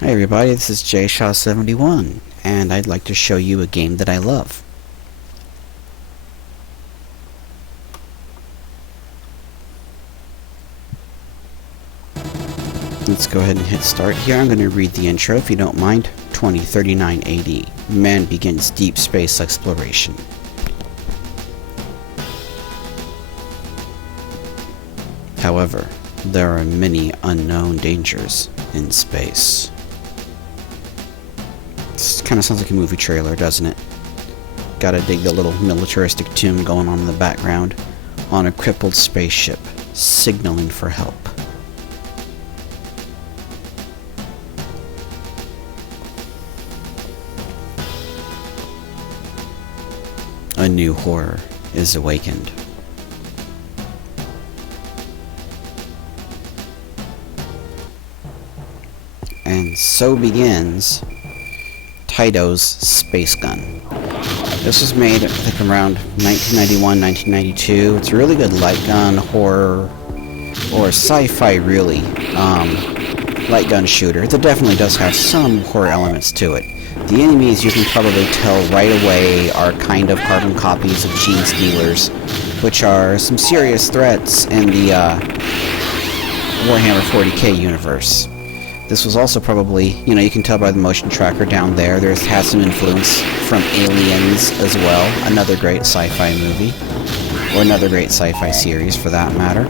Hi everybody, this is JShaw71, and I'd like to show you a game that I love. Let's go ahead and hit start here. I'm going to read the intro if you don't mind. 2039 AD. Man begins deep space exploration. However, there are many unknown dangers in space. This kind of sounds like a movie trailer, doesn't it? Gotta dig the little militaristic tune going on in the background. On a crippled spaceship, signaling for help. A new horror is awakened. And so begins Tatio's space gun. This was made, I think, around 1991, 1992. It's a really good light gun horror, or sci-fi really, light gun shooter. It definitely does have some horror elements to it. The enemies, you can probably tell right away, are kind of carbon copies of Gene Stealers, which are some serious threats in the Warhammer 40k universe. This was also probably, you can tell by the motion tracker down there, has some influence from Aliens as well, another great sci-fi movie, or another great sci-fi series for that matter.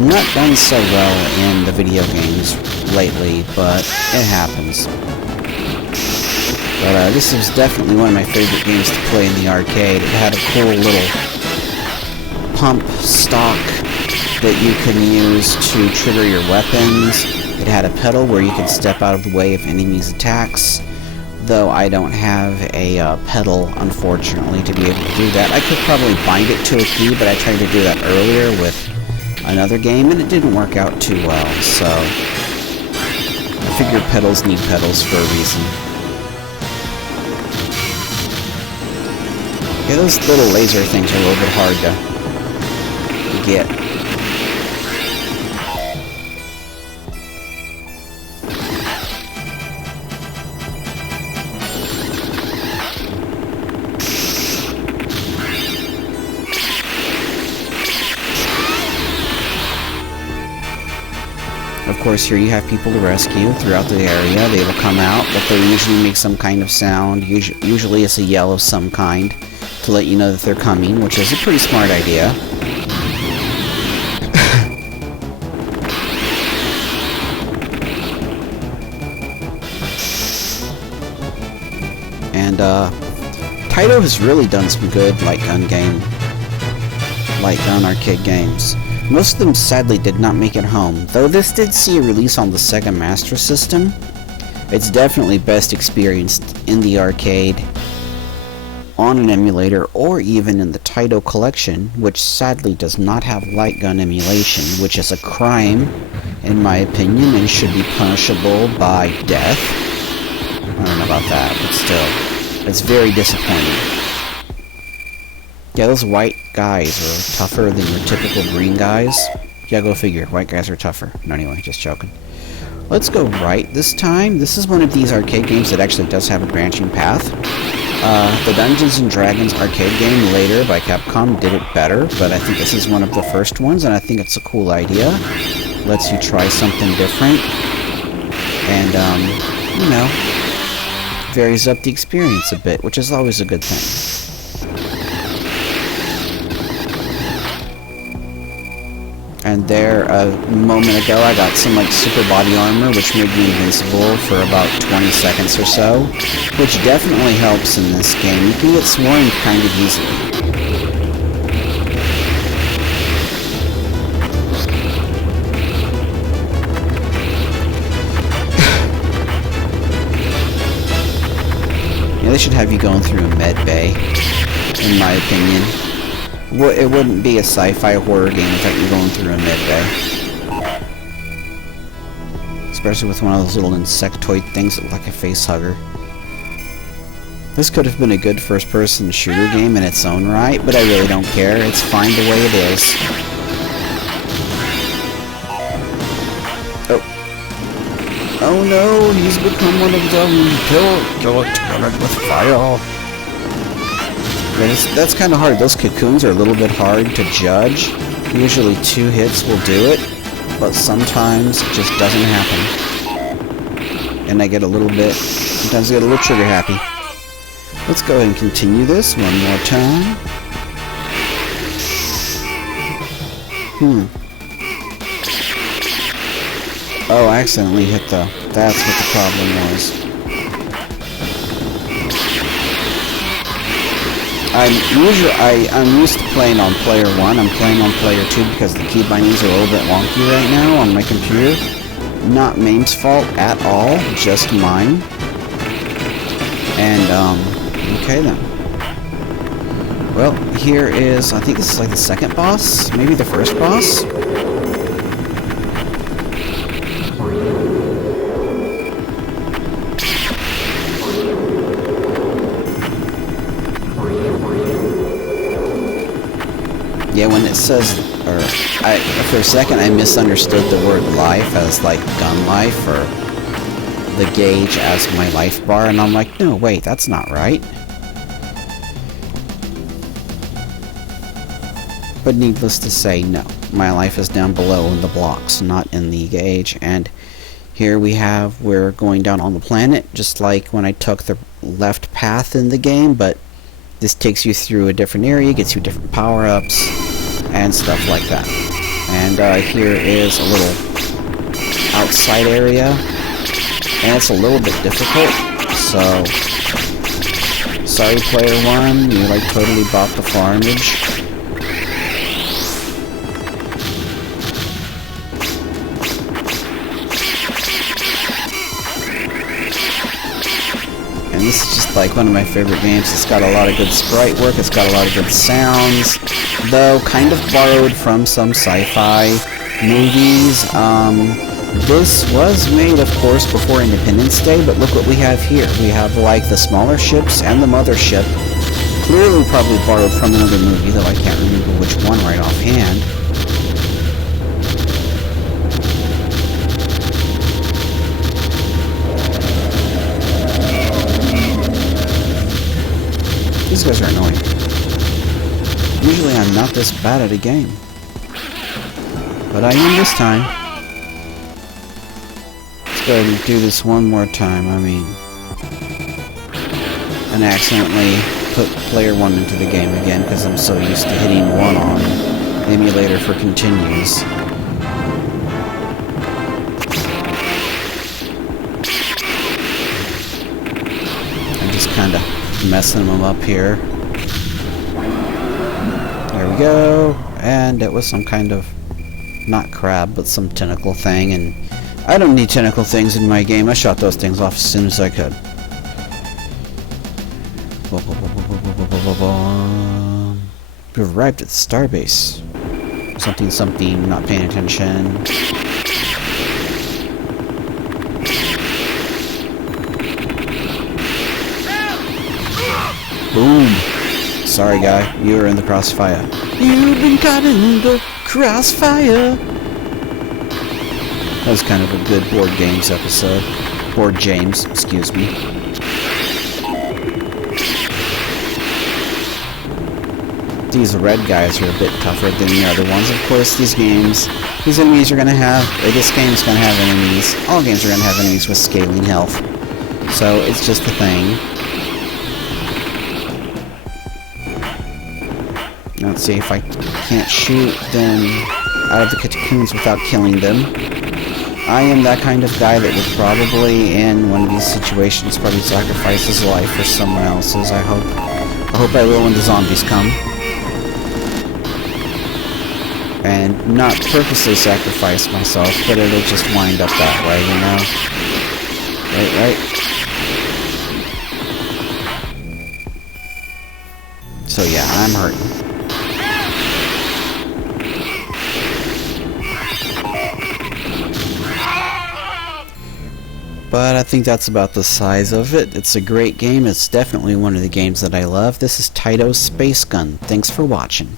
Not done so well in the video games lately, but it happens. But this was definitely one of my favorite games to play in the arcade. It had a cool little pump stock that you can use to trigger your weapons. It had a pedal where you could step out of the way of enemies' attacks, though I don't have a pedal, unfortunately, to be able to do that. I could probably bind it to a key, but I tried to do that earlier with another game, and it didn't work out too well, so I figure pedals need pedals for a reason. Yeah, those little laser things are a little bit hard to get. Of course, here you have people to rescue throughout the area. They will come out, but they usually make some kind of sound. Usually it's a yell of some kind to let you know that they're coming, which is a pretty smart idea. And Tatio has really done some good light gun arcade games. Most of them sadly did not make it home, though this did see a release on the Sega Master System. It's definitely best experienced in the arcade, on an emulator, or even in the Tatio collection, which sadly does not have light gun emulation, which is a crime, in my opinion, and should be punishable by death. I don't know about that, but still, it's very disappointing. Yeah, those white guys are tougher than your typical green guys. Yeah, go figure. White guys are tougher. No, anyway, just joking. Let's go right this time. This is one of these arcade games that actually does have a branching path. The Dungeons & Dragons arcade game later by Capcom did it better, but I think this is one of the first ones, and I think it's a cool idea. Lets you try something different. And, varies up the experience a bit, which is always a good thing. And there, a moment ago, I got some, super body armor, which made me invincible for about 20 seconds or so, which definitely helps in this game. You can get swarmed kind of easily. Yeah, they should have you going through a med bay, in my opinion. It wouldn't be a sci-fi horror game without you going through a med bay. Especially with one of those little insectoid things that look like a face hugger. This could have been a good first-person shooter game in its own right, but I really don't care. It's fine the way it is. Oh. Oh no, he's become one of them. Kill a turret with fire. That's kind of hard. Those cocoons are a little bit hard to judge. Usually 2 hits will do it, but sometimes it just doesn't happen. And I get a little bit, sometimes I get a little trigger happy. Let's go ahead and continue this one more time. Oh, I accidentally hit the... That's what the problem was. I'm used to playing on player 1. I'm playing on player 2 because the key bindings are a little bit wonky right now on my computer. Not MAME's fault at all, just mine. And, okay then. Well, here is, I think this is like the second boss, maybe the first boss? Yeah, when it says, for a second I misunderstood the word life as like gun life, or the gauge as my life bar, and I'm like, no, wait, that's not right. But needless to say, no. My life is down below in the blocks, not in the gauge. And here we're going down on the planet, just like when I took the left path in the game, but this takes you through a different area, gets you different power-ups, and stuff like that. And here is a little outside area, and it's a little bit difficult, so sorry player 1, you like totally bought the farmage. And this is just like one of my favorite games. It's got a lot of good sprite work, it's got a lot of good sounds, though kind of borrowed from some sci-fi movies. This was made, of course, before Independence Day, but look what we have here. We have like the smaller ships and the mothership, clearly probably borrowed from another movie, though I can't remember which one right offhand. These guys are annoying. Usually I'm not this bad at a game, but I am this time. Let's go ahead and do this one more time. And accidentally put player 1 into the game again because I'm so used to hitting 1 on emulator for continues. I'm just kind of messing them up here. There we go. And it was some kind of, not crab, but some tentacle thing, and I don't need tentacle things in my game. I shot those things off as soon as I could. We've arrived at the starbase. Something, something, not paying attention. Boom. Sorry, guy. You were in the crossfire. You've been caught in the crossfire. That was kind of a good Board Games episode. Board James, excuse me. These red guys are a bit tougher than the other ones. Of course, these enemies are going to have, this game's going to have enemies. All games are going to have enemies with scaling health. So, it's just a thing. Let's see, if I can't shoot them out of the cocoons without killing them. I am that kind of guy that would probably, in one of these situations, probably sacrifice his life for someone else's. I hope I will when the zombies come. And not purposely sacrifice myself, but it'll just wind up that way, you know? Right? So yeah, I'm hurting. But I think that's about the size of it. It's a great game. It's definitely one of the games that I love. This is Tatio's Space Gun. Thanks for watching.